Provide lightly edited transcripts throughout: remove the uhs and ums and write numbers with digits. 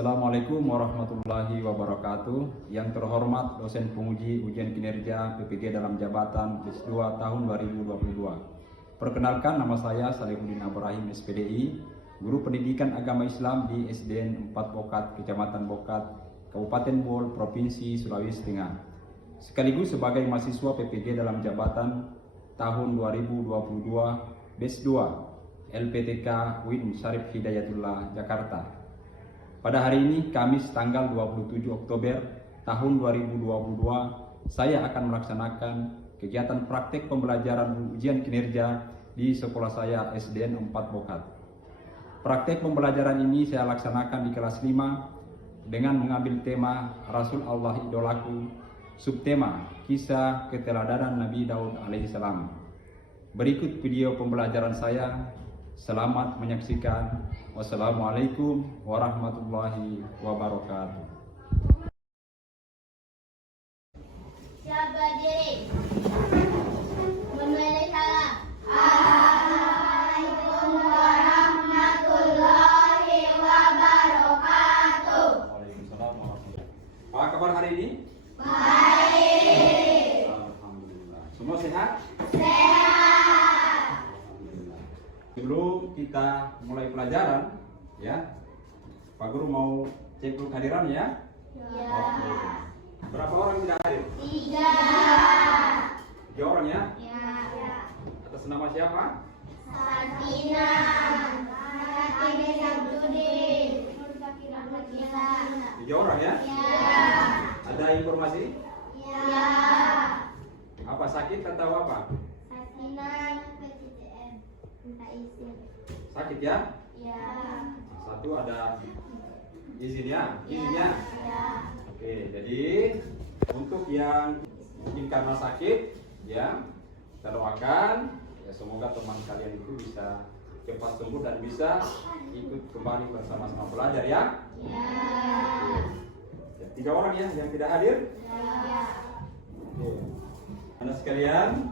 Assalamualaikum warahmatullahi wabarakatuh. Yang terhormat dosen penguji ujian kinerja PPG dalam jabatan S2 tahun 2022. Perkenalkan, nama saya Salihuddin Ibrahim SPDI, Guru Pendidikan Agama Islam di SDN 4 Bokat, Kecamatan Bokat, Kabupaten Bol, Provinsi Sulawesi Tengah. Sekaligus sebagai mahasiswa PPG dalam jabatan tahun 2022 BES 2 LPTK UIN Syarif Hidayatullah Jakarta. Pada hari ini, Kamis tanggal 27 Oktober tahun 2022, saya akan melaksanakan kegiatan praktek pembelajaran ujian kinerja di sekolah saya SDN 4 Bokat. Praktek pembelajaran ini saya laksanakan di kelas 5 dengan mengambil tema Rasul Allah Idolaku, subtema kisah keteladanan Nabi Daud alaihissalam. Berikut video pembelajaran saya. Selamat menyaksikan. Wassalamualaikum warahmatullahi wabarakatuh. Siapa diri? Menulis salam. Assalamualaikum warahmatullahi wabarakatuh. Waalaikumsalam warahmatullahi. Apa kabar hari ini? Baik. Alhamdulillah. Semua sehat? Sehat. Sebelum kita mulai pelajaran, ya, Pak Guru mau cek dulu kehadiran ya. Ya. Oke. Berapa orang tidak hadir? 3 orang ya. Ya. Atas nama siapa? Sartina. Sartina Sabdudin. 3 orang ya. Ya. Ada informasi? Ya. Apa sakit atau apa? Sartina PCCM. Minta izin. Sakit ya? Ya. Satu ada izinnya. Izinnya. Ya. Oke, jadi untuk yang mungkin karena sakit, ya, kita doakan ya semoga teman kalian itu bisa cepat sembuh dan bisa ikut kembali bersama-sama belajar ya. Ya. Ya, 3 orang ya yang tidak hadir. Ya. Oke. Anak sekalian,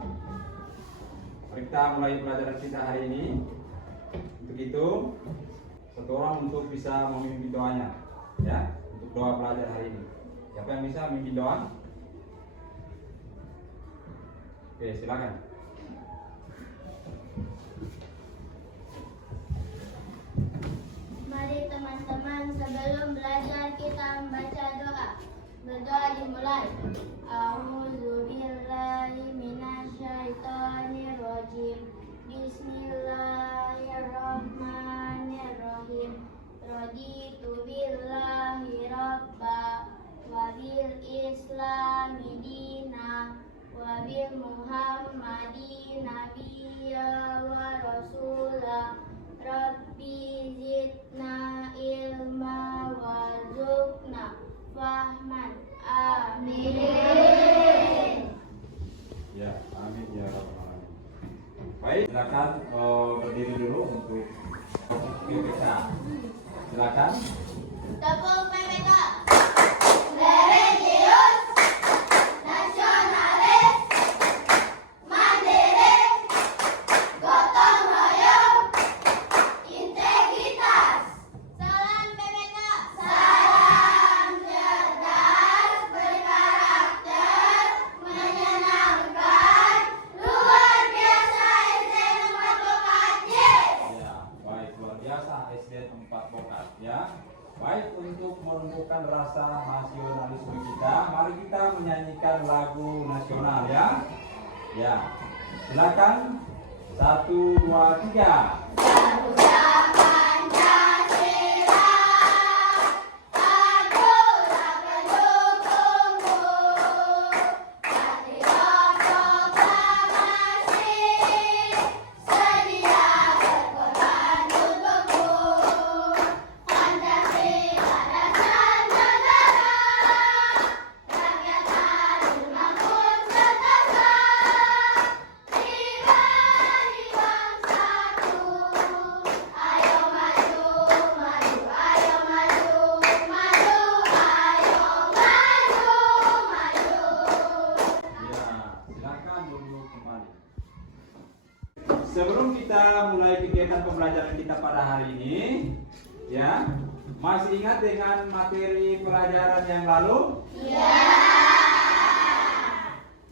mari kita mulai pelajaran kita hari ini. Untuk itu, satu orang untuk bisa memimpin doanya, ya, untuk doa pelajaran hari ini. Siapa yang bisa memimpin doa? Oke, silakan. Mari teman-teman, sebelum belajar kita membaca doa. Berdoa dimulai. A'udzubillahi minasyaitonirrajim. Bismillahirrahmanirrahim. Raditu billahi rabba wa bil islami dina wa bil muhammadin nabiyya wa rasula. Rabbi zidna ilma wa zukna fahman. Amin. Ya, amin ya rabbal alamin. Baik, silakan berdiri dulu untuk PPK. Silakan. Tepuk PPK. Religius, nasionalis, mandiri, gotong royong, integritas. Salam PPK. Salam cerdas, berkarakter, menyenangkan, luar biasa SDN 4 Bokat. Yes. Ya, baik, luar biasa SDN 4 Bokat ya. Baik, untuk menumbuhkan rasa nasionalisme kita, mari kita menyanyikan lagu nasional ya. Ya, silakan. 1, 2, 3. Garuda Pancasila, akulah pendukungmu. Patriot proklamasi, sedia berkorban untukmu. Pancasila dasar negara, rakyat harus makmur setara. Pribadi bangsaku, ayo maju, maju, ayo maju, maju, ayo maju, maju. Ya, silakan duduk kembali. Sebelum kita mulai kegiatan pembelajaran kita pada hari ini, Ya, masih ingat dengan materi pelajaran yang lalu? Ya.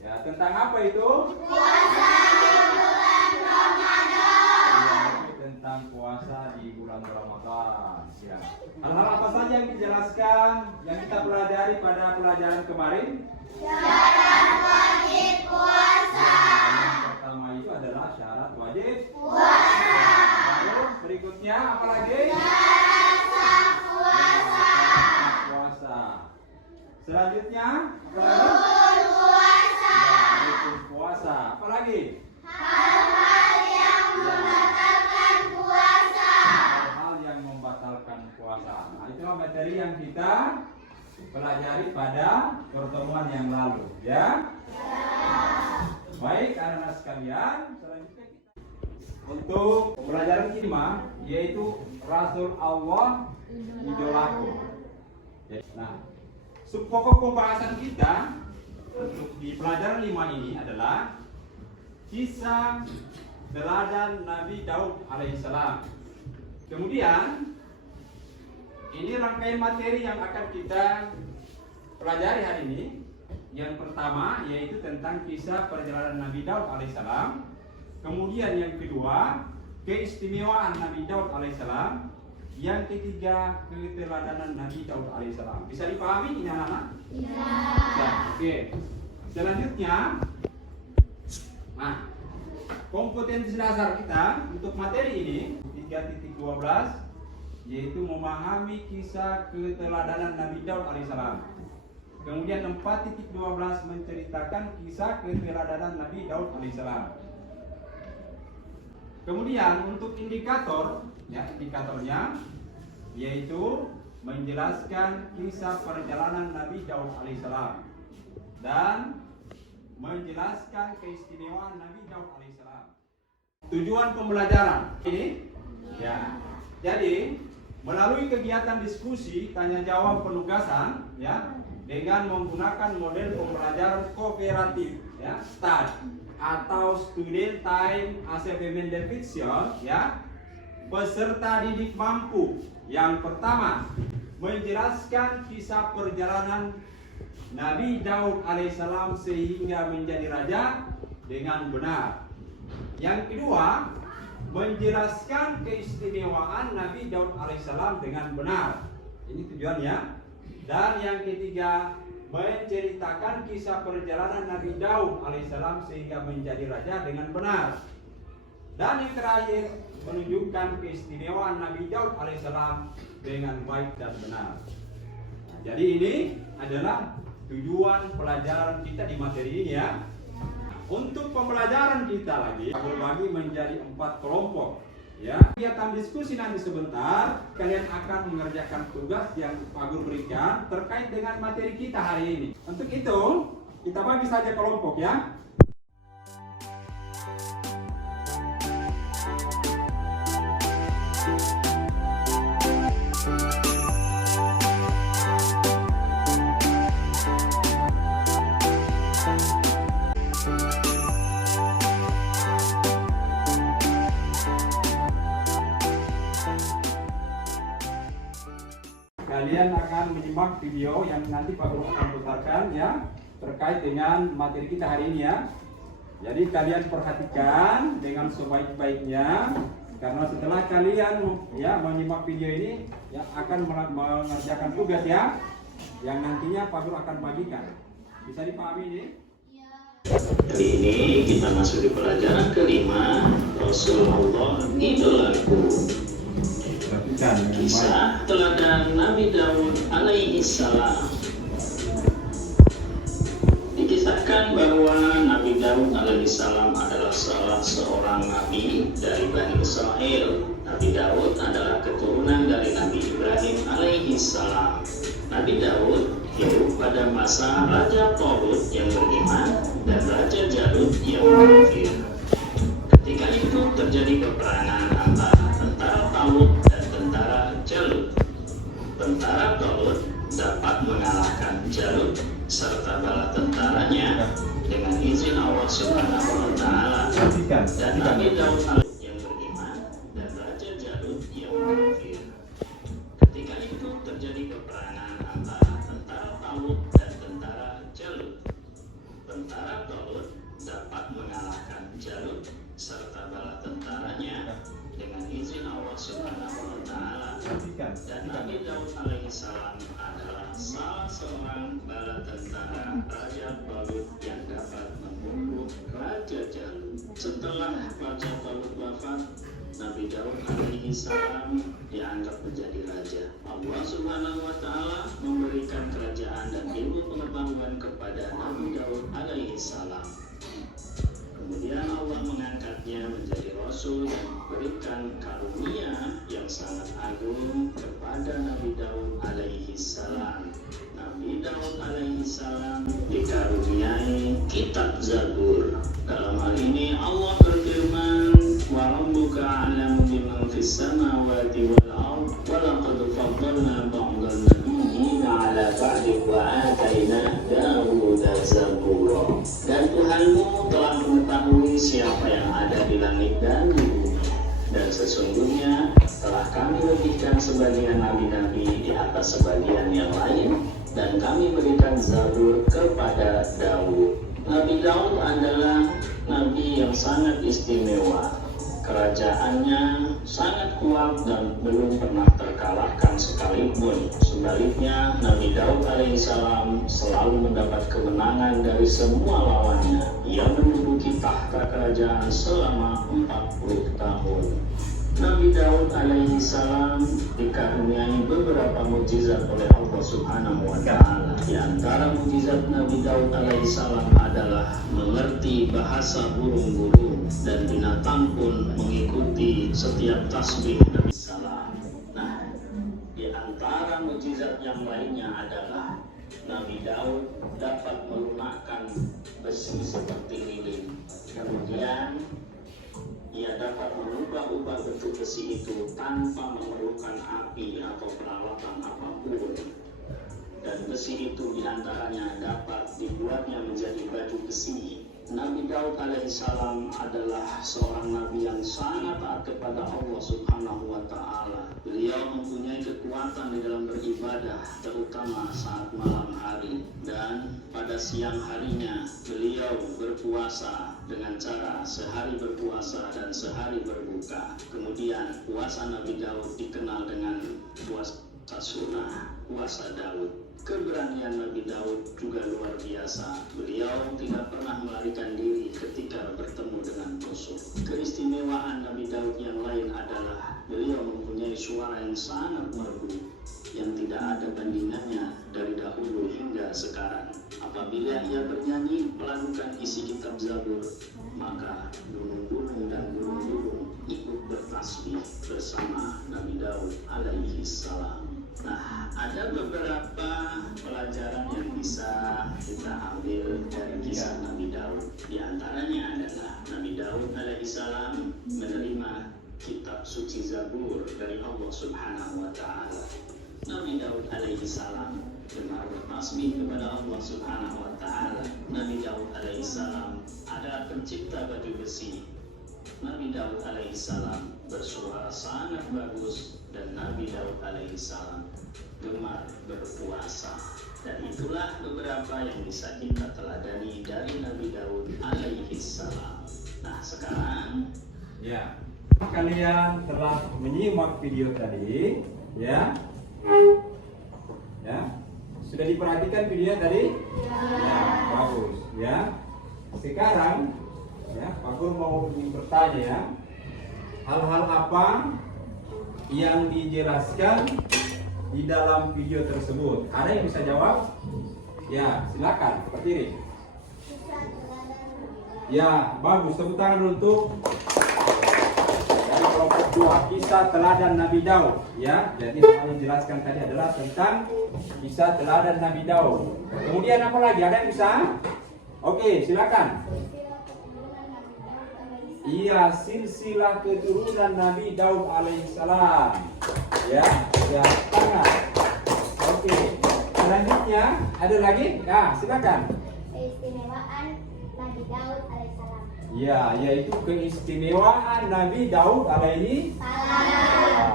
Ya, tentang apa itu? Puasa di bulan Ramadan. Ya, itu tentang puasa di bulan Ramadan. Ya. Hal-hal apa saja yang dijelaskan yang kita pelajari pada pelajaran kemarin? Syarat wajib puasa. Yang pertama itu adalah syarat wajib Puasa. Lalu berikutnya apa lagi? Syarat sah puasa. Puasa. Selanjutnya apa lagi? Rukun puasa. Ya, rukun puasa. Apa lagi? Hal-hal yang membatalkan puasa. Hal-hal yang membatalkan puasa. Nah, itulah materi yang kita pelajari pada pertemuan yang lalu, ya. Baik, anak-anak sekalian, selanjutnya kita untuk pembelajaran kelima, yaitu Rasul Allah idolaku. Nah, pokok pembahasan kita untuk di pelajaran 5 ini adalah kisah teladan Nabi Daud alaihissalam. Kemudian ini rangkaian materi yang akan kita pelajari hari ini. Yang pertama yaitu tentang kisah perjalanan Nabi Daud alaihissalam. Kemudian yang kedua, keistimewaan Nabi Daud alaihissalam. Yang ketiga, keteladanan Nabi Daud alaihissalam. Bisa dipahami ini anak-anak? Ya. Ya, oke. Selanjutnya, nah, kompetensi dasar kita untuk materi ini 3.12 yaitu memahami kisah keteladanan Nabi Daud alaihissalam. Kemudian 4.12 menceritakan kisah keteladanan Nabi Daud alaihissalam. Kemudian untuk indikator, ya indikatornya yaitu menjelaskan kisah perjalanan Nabi Daud alaihissalam dan menjelaskan keistimewaan Nabi Daud alaihissalam. Tujuan pembelajaran ini, ya, jadi melalui kegiatan diskusi, tanya jawab, penugasan, ya, dengan menggunakan model pembelajaran kooperatif, ya, STAD atau Student Time Assessment Fiction, ya, peserta didik mampu yang pertama menjelaskan kisah perjalanan Nabi Daud alaihissalam sehingga menjadi raja dengan benar. Yang kedua, menjelaskan keistimewaan Nabi Daud alaihissalam dengan benar. Ini tujuannya. Dan yang ketiga, menceritakan kisah perjalanan Nabi Daud alaihissalam sehingga menjadi raja dengan benar. Dan yang terakhir, menunjukkan keistimewaan Nabi Daud alaihissalam dengan baik dan benar. Nah, jadi ini adalah tujuan pelajaran kita di materi ini, ya. Untuk pembelajaran kita lagi berbagi menjadi 4 kelompok, ya. Kegiatan diskusi nanti sebentar kalian akan mengerjakan tugas yang Pak Guru berikan terkait dengan materi kita hari ini. Untuk itu kita bagi saja kelompok, ya. Kalian akan menyimak video yang nanti Pak Guru akan putarkan, ya, terkait dengan materi kita hari ini, ya. Jadi kalian perhatikan dengan sebaik-baiknya, karena setelah kalian, ya, menyimak video ini, ya, akan mengerjakan tugas, ya, yang nantinya Pak Guru akan bagikan. Bisa dipahami ini? Kali ini kita masuk di pelajaran kelima, Rasulullah idolaku. Kisah teladan Nabi Daud alaihi salam. Dikisahkan bahwa Nabi Daud alaihi salam adalah salah seorang nabi dari Bani Israel. Nabi Daud adalah keturunan dari Nabi Ibrahim alaihi salam. Nabi Daud hidup pada masa Raja Talut yang beriman dan Raja Jalut yang kafir. Ketika itu terjadi peperangan antara tentara Talut dan tentara Jalut. Tentara Talut dapat mengalahkan Jalut serta bala tentaranya dengan izin Allah Subhanahu wa Ta'ala. Dan Nabi Daud yang beriman dan Raja Jalut yang kafir. Dan Nabi Daud alaihissalam adalah salah seorang bala tentara Raja Talut yang dapat membunuh Raja Jalut. Setelah Raja Talut wafat, Nabi Daud alaihissalam dianggap menjadi raja. Allah Subhanahu wa Ta'ala memberikan kerajaan dan ilmu pengetahuan kepada Nabi Daud alaihissalam. Kemudian Allah mengangkatnya menjadi rasul dan memberikan karunia yang sangat agung kepada Nabi Daud alaihissalam. Nabi Daud alaihissalam dikaruniai kitab Zabur. Dalam hal ini Allah berfirman, wa rabbuka a'lamu biman fis samawati wal ard wa laqad faddalna ba'dhan nabiyyina 'ala ba'din wa ataina Dawuda zabura. Dan Tuhanmu telah mengetahui siapa yang ada di langit dan di bumi, dan sesungguhnya telah kami lebihkan sebagian nabi-nabi di atas sebagian yang lain, dan kami berikan Zabur kepada Daud. Nabi Daud adalah nabi yang sangat istimewa. Kerajaannya sangat kuat dan belum pernah terkalahkan sekalipun. Sebaliknya, Nabi Daud alaihissalam selalu mendapat kemenangan dari semua lawannya. Ia menduduki tahta kerajaan selama 40 tahun. Nabi Daud alaihissalam dikaruniai beberapa mukjizat oleh Allah Subhanahu wa Ta'ala. Di antara mukjizat Nabi Daud alaihissalam adalah mengerti bahasa burung-burung, dan binatang pun mengikuti setiap tasbih Nabi Salam. Nah, di antara mukjizat yang lainnya adalah Nabi Daud dapat melunakkan besi seperti lilin. Kemudian ia dapat mengubah-ubah bentuk besi itu tanpa memerlukan api atau peralatan apapun. Dan besi itu diantaranya dapat dibuatnya menjadi baju besi. Nabi Daud alaihissalam adalah seorang nabi yang sangat taat kepada Allah Subhanahu wa Ta'ala. Beliau mempunyai kekuatan di dalam beribadah, terutama saat malam hari, dan pada siang harinya beliau berpuasa dengan cara sehari berpuasa dan sehari berbuka. Kemudian puasa Nabi Daud dikenal dengan puasa sunnah, puasa Daud. Keberanian Nabi Daud juga luar biasa. Beliau tidak pernah melarikan diri ketika bertemu dengan musuh. Keistimewaan Nabi Daud yang lain adalah beliau mempunyai suara yang sangat merdu, yang tidak ada bandingannya dari dahulu hingga sekarang. Apabila ia bernyanyi melakukan isi kitab Zabur, maka gunung-gunung dan burung-burung ikut bertasbih bersama Nabi Daud alaihi salam. Nah, ada beberapa pelajaran yang bisa kita ambil dari kisah Nabi Daud. Di antaranya adalah Nabi Daud alaihissalam menerima kitab suci Zabur dari Allah Subhanahu wa Ta'ala. Nabi Daud alaihissalam gemar bertasbih kepada Allah Subhanahu wa Ta'ala. Nabi Daud alaihissalam adalah pencipta baju besi. Nabi Daud alaihissalam bersuara sangat bagus, dan Nabi Daud alaihissalam gemar berpuasa. Dan itulah beberapa yang bisa kita teladani dari Nabi Daud alaihissalam. Nah, sekarang Ya, kalian telah menyimak video tadi, ya. Ya, sudah diperhatikan video tadi? Ya, bagus, ya. Sekarang, ya, Pak Guru mau bertanya, ya, hal-hal apa yang dijelaskan di dalam video tersebut? Ada yang bisa jawab? Ya, silakan, berdiri. Ya, bagus. Tepuk tangan untuk dari kelompok 2, kisah teladan Nabi Daud. Ya, jadi yang dijelaskan tadi adalah tentang kisah teladan Nabi Daud. Kemudian apa lagi? Ada yang bisa? Oke, silakan. Iya, silsilah keturunan Nabi Daud alaihissalam. Ya, ya, tangan. Oke. Selanjutnya ada lagi? Ya, silakan. Keistimewaan Nabi Daud alaihissalam. Ya, yaitu keistimewaan Nabi Daud alaihissalam.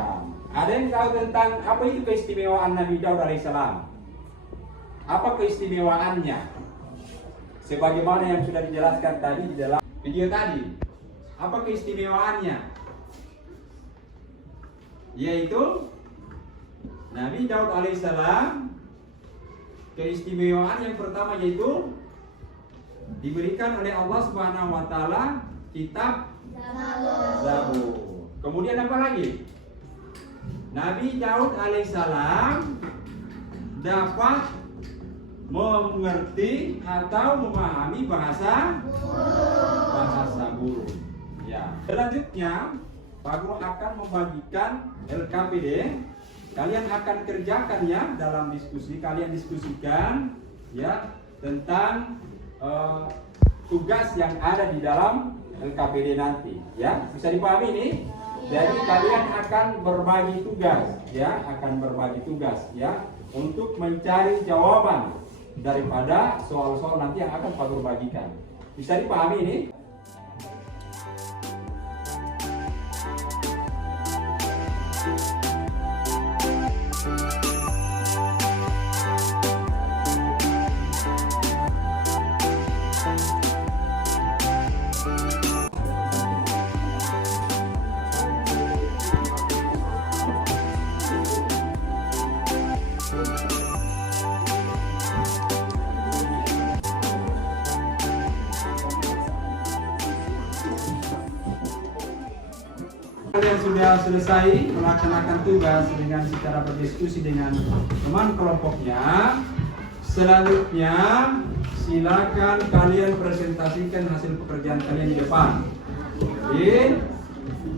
Ada yang tahu tentang apa itu keistimewaan Nabi Daud alaihissalam? Apa keistimewaannya? Sebagaimana yang sudah dijelaskan tadi di dalam video tadi. Apa keistimewaannya? Yaitu Nabi Daud alaihissalam, keistimewaan yang pertama yaitu diberikan oleh Allah Subhanahu wa taala kitab Zabur. Kemudian apa lagi? Nabi Daud alaihissalam dapat mengerti atau memahami bahasa burung. Ya. Selanjutnya, Pak Guru akan membagikan LKPD. Kalian akan kerjakannya dalam diskusi. Kalian diskusikan ya tentang tugas yang ada di dalam LKPD nanti. Ya, bisa dipahami ini? Jadi kalian akan berbagi tugas, ya, ya, untuk mencari jawaban daripada soal-soal nanti yang akan Pak Guru bagikan. Bisa dipahami ini? Kalian sudah selesai melaksanakan tugas dengan secara berdiskusi dengan teman kelompoknya. Selanjutnya silakan kalian presentasikan hasil pekerjaan kalian di depan. Oke,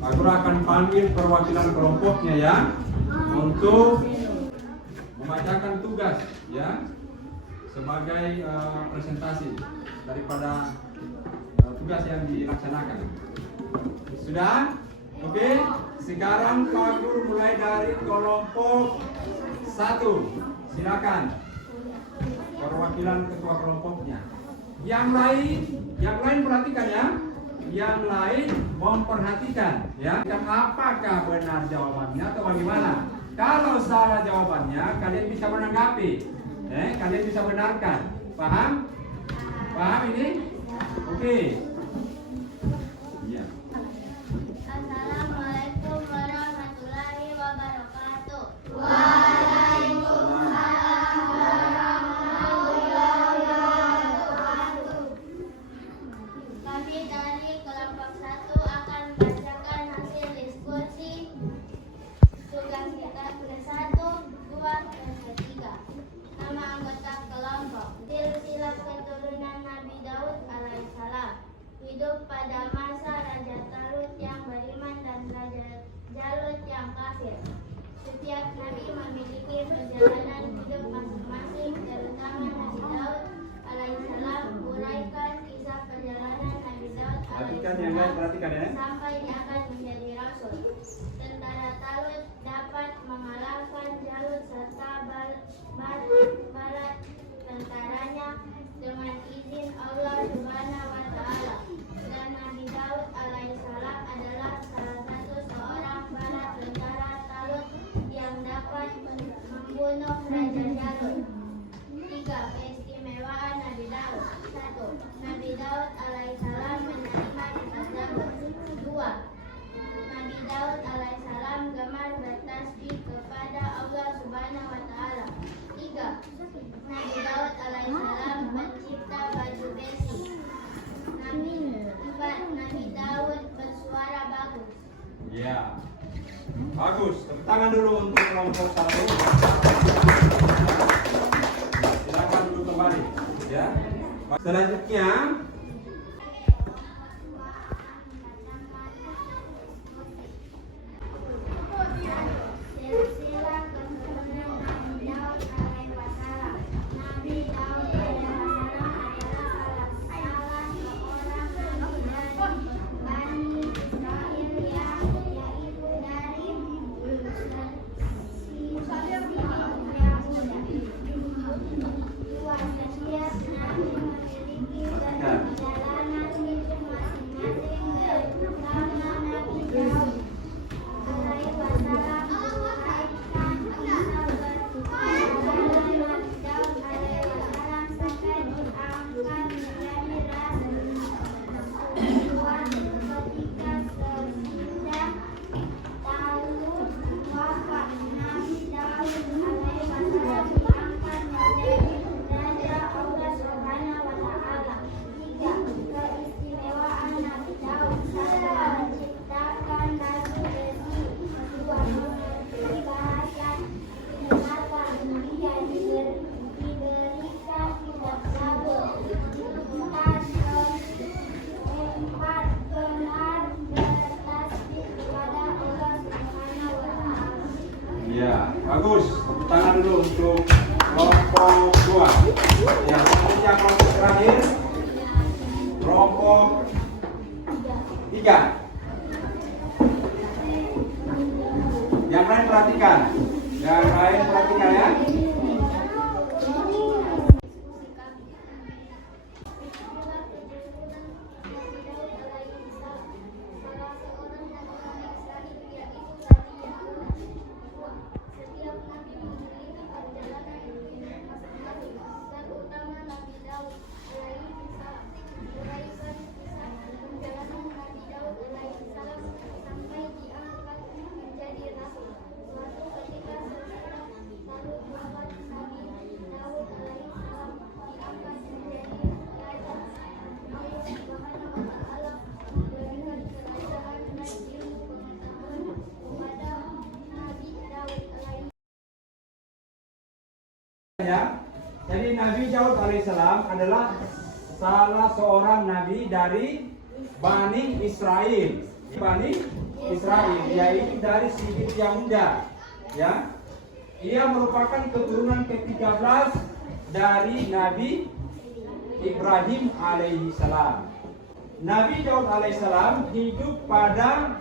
Pak Guru akan panggil perwakilan kelompoknya ya untuk membacakan tugas ya sebagai presentasi daripada tugas yang dilaksanakan. Sudah? Oke, sekarang Pak Guru mulai dari kelompok 1. Silakan perwakilan ketua kelompoknya. Yang lain perhatikan ya. Yang lain memperhatikan ya. Apakah benar jawabannya atau bagaimana? Kalau salah jawabannya, kalian bisa menanggapi. Kalian bisa benarkan. Paham? Paham ini? Oke. Assalamualaikum warahmatullahi wabarakatuh. Kami dari kelompok 1 akan membacakan hasil diskusi tugas kita ke-1, 2, dan ke-3. Nama anggota kelompok silsilah keturunan Nabi Daud alaihissalam. Hidup pada masa Raja Talut yang beriman dan Raja Jalut yang kafir. Setiap nabi memiliki perjalanan hidup masing-masing, terutama Nabi Daud alaihissalam. Uraikan kisah perjalanan Nabi Daud alaihissalam sampai dia akan menjadi rasul. Tentara Talut dapat mengalahkan Jalut serta balat tentaranya dengan izin Allah Subhanahu wa taala. Dan Nabi Daud alaihissalam adalah salah satu seorang bala tentara Talut yang dapat membunuh Raja Jalut. 3. Keistimewaan Nabi Daud. 1. Nabi Daud alaihissalam menerima kitab Zabur. 2. Nabi Daud alaihissalam gemar bertasbih kepada Allah Subhanahu wa taala. 3. Nabi Daud alaihissalam pencipta baju besi. 4. Nabi Daud bersuara bagus. Ya, bagus. Tepuk tangan dulu untuk kelompok 1. Silakan duduk kembali. Ya. Selanjutnya silsilah keturunan Nabi Daud alaihissalam. Nabi Daud alaihissalam adalah salah seorang nabi dari Bani Israel yaitu dari yang muda. 2. Setiap nabi memiliki Ya, bagus. Tepuk tangan dulu untuk kelompok 2. Ya, selanjutnya kelompok terakhir. Kelompok 3. Yang lain perhatikan. Yang lain perhatikan ya. Ya, jadi Nabi Daud alaihissalam adalah salah seorang nabi dari Bani Israel. Bani Israel, yaitu dari Sidit Yahuda. Ya, ia merupakan keturunan ke-13 dari Nabi Ibrahim alaihissalam. Nabi Daud alaihissalam hidup pada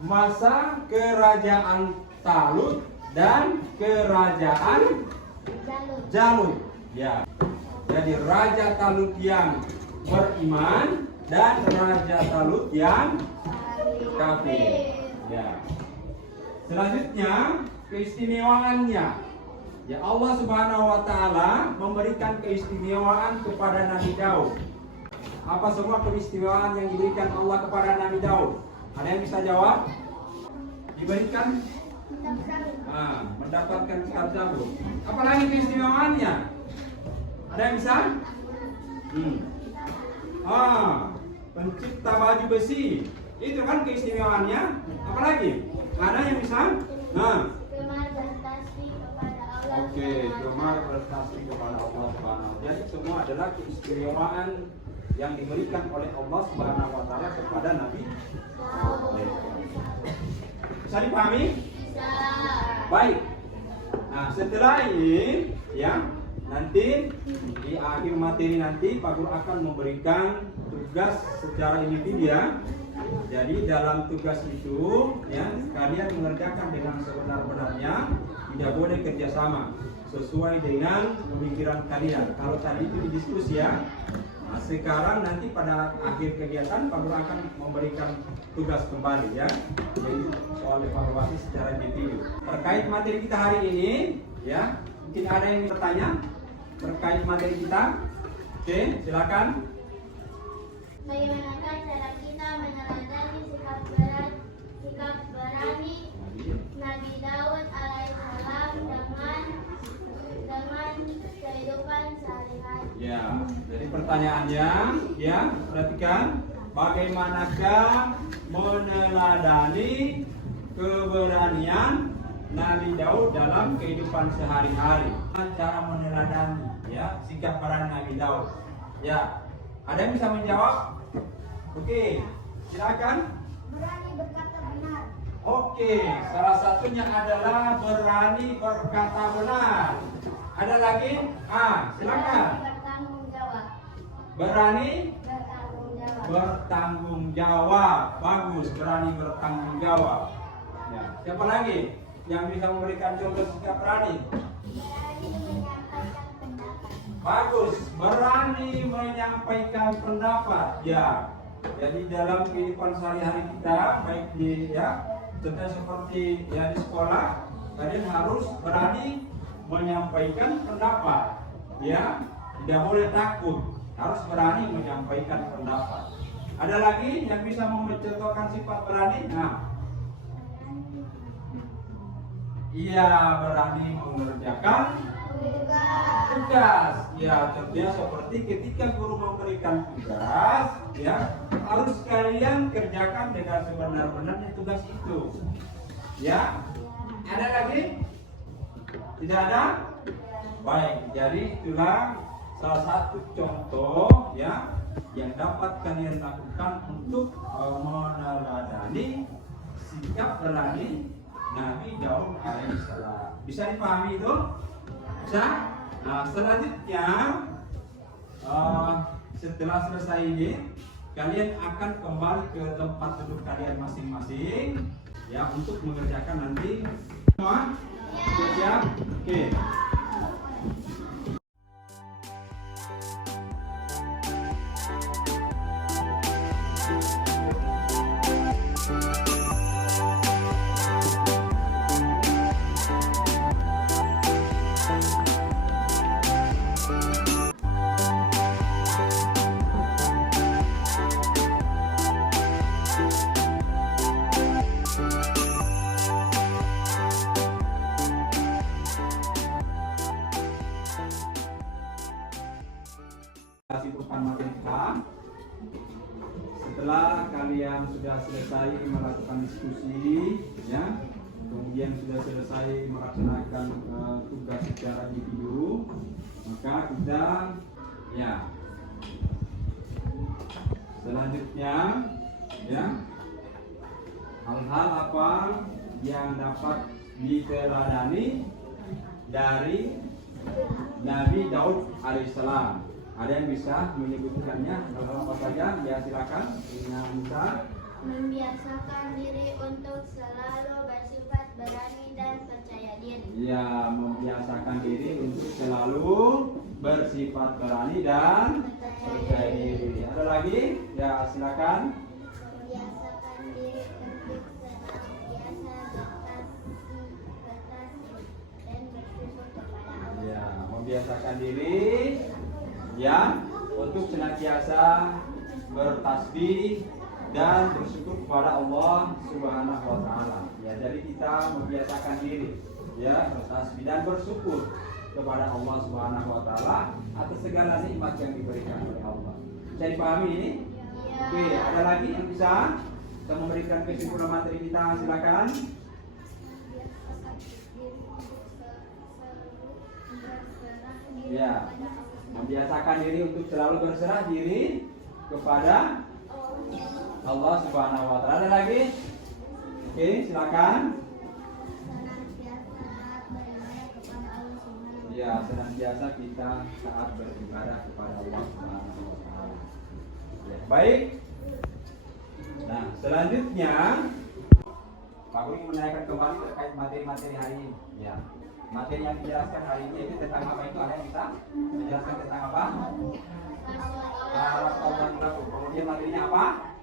masa kerajaan Talut dan kerajaan Jalut. Ya. Jadi Raja Talut yang beriman dan Raja Talut yang kafir. Ya. Selanjutnya keistimewaannya. Ya, Allah Subhanahu wa taala memberikan keistimewaan kepada Nabi Daud. Apa semua keistimewaan yang diberikan Allah kepada Nabi Daud? Ada yang bisa jawab? Diberikan mendapatkan kitab Zabur. Apalagi keistimewaannya? Ada yang bisa? Pencipta baju besi. Itu kan keistimewaannya. Apalagi? Ada yang bisa? Gemar bertasbih kepada Allah. Oke, gemar bertasbih kepada Allah Subhanahu. Jadi semua adalah keistimewaan yang diberikan oleh Allah Subhanahu wa taala kepada Nabi Daud. Bisa dipahami? Baik. Nah, setelah ini ya, nanti di akhir materi nanti Pak Guru akan memberikan tugas secara individu ya. Jadi dalam tugas itu ya, kalian mengerjakan dengan sebenar-benarnya, tidak boleh kerjasama sesuai dengan pemikiran kalian. Kalau tadi itu diskusi ya. Nah, sekarang nanti pada akhir kegiatan Pak Guru akan memberikan tugas kembali ya, yaitu soal evaluasi secara individu. Terkait materi kita hari ini ya, mungkin ada yang bertanya terkait materi kita. Oke, silakan. Bagaimanakah cara kita meneladani sikap berani Nabi Daud alaihissalam dengan kehidupan sehari-hari? Ya, jadi pertanyaannya ya, perhatikan, bagaimanakah meneladani keberanian Nabi Daud dalam kehidupan sehari-hari? Cara meneladani ya sikap berani Nabi Daud. Ya, ada yang bisa menjawab? Oke, silakan. Berani berkata benar. Oke, salah satunya adalah berani berkata benar. Ada lagi? Silakan. Bertanggung jawab. Berani Bertanggung jawab. bertanggung jawab. Bagus, berani bertanggung jawab. Ya, siapa lagi yang bisa memberikan contoh sikap berani? Berani menyampaikan pendapat. Bagus, berani menyampaikan pendapat. Ya, jadi dalam kehidupan sehari-hari kita, baik di ya, contohnya seperti ya di sekolah, kalian harus berani menyampaikan pendapat. Ya, tidak boleh takut, harus berani menyampaikan pendapat. Ada lagi yang bisa mencontohkan sifat berani? Iya, berani mengerjakan tugas. Ya, contohnya seperti ketika guru memberikan tugas, ya, harus kalian kerjakan dengan sebenar-benarnya tugas itu. Ya, ada lagi? Tidak ada? Baik, jadi itulah salah satu contoh ya yang dapat kalian lakukan untuk meneladani sikap berani Nabi Daud alaihissalam. Bisa dipahami itu? Bisa? Nah, selanjutnya setelah selesai ini, kalian akan kembali ke tempat duduk kalian masing-masing ya untuk mengerjakan nanti semua. Sudah siap? Oke. Simpulkan materi kita. Setelah kalian sudah selesai melakukan diskusi, ya, kemudian sudah selesai melaksanakan tugas secara individu, maka kita, ya, selanjutnya, ya, hal-hal apa yang dapat diteladani dari Nabi Daud alaihissalam. Ada yang bisa menyebutkannya? Hal-hal apa saja? Ya, silakan. Yang bisa Membiasakan diri untuk selalu bersifat berani dan percaya diri. ya, membiasakan diri untuk selalu bersifat berani dan percaya diri. Ada lagi? Ya, silakan. Membiasakan diri untuk senantiasa bertasbih dan bersyukur kepada Allah. Ya, membiasakan diri ya untuk senantiasa bertasbih dan bersyukur kepada Allah Subhanahu wa taala. Ya, jadi kita membiasakan diri ya bertasbih dan bersyukur kepada Allah Subhanahu wa taala atas segala nikmat yang diberikan oleh Allah. Bisa dipahami ini? Oke, ada lagi yang bisa memberikan kesimpulan materi kita? Silakan. Ya, membiasakan diri untuk selalu berserah diri kepada Allah Subhanahu wa taala. Ada lagi? Oke, silakan. Ya, senantiasa kita taat beribadah kepada Allah Subhanahu wa taala. Ya, baik. Nah, selanjutnya Pak Guru ingin menanyakan kembali terkait materi-materi hari ini. Ya. Materi yang dijelaskan hari ini itu tentang apa itu? Ada yang bisa menjelaskan tentang apa? Kemudian materinya apa?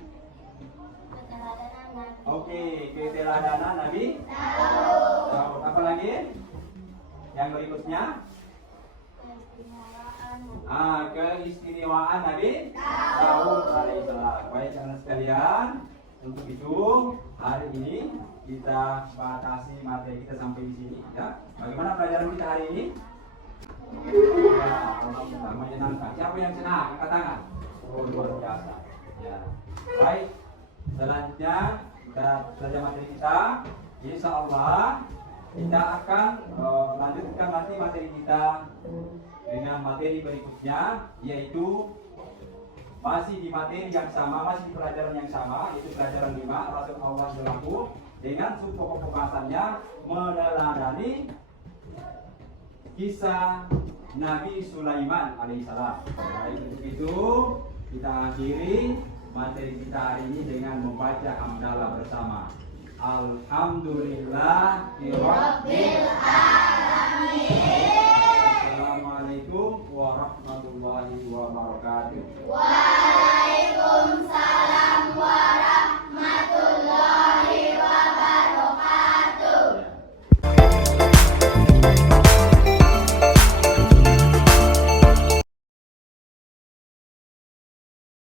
Oke, keteladanan Nabi Daud. Apa lagi? Yang berikutnya? Keistimewaan Nabi Daud alaihissalam. Baik, anak sekalian, untuk itu hari ini kita batasi materi kita sampai di sini. Ya, bagaimana pelajaran kita hari ini? Ya, alhamdulillah menyenangkan. Siapa yang senang? Angkat tangan. Oh, luar biasa. Ya, baik. Selanjutnya kita belajar materi kita. Insya Allah kita akan lanjutkan nanti materi kita dengan materi berikutnya, yaitu masih di materi yang sama, masih di pelajaran yang sama, yaitu pelajaran 5 Rasul Allah berlaku dengan pokok pembahasannya meneladani kisah Nabi Sulaiman alaihissalam. Baik, untuk itu kita akhiri materi kita hari ini dengan membaca hamdalah bersama. Alhamdulillahirabbil alamin. Assalamualaikum warahmatullahi wabarakatuh. Waalaikumsalam.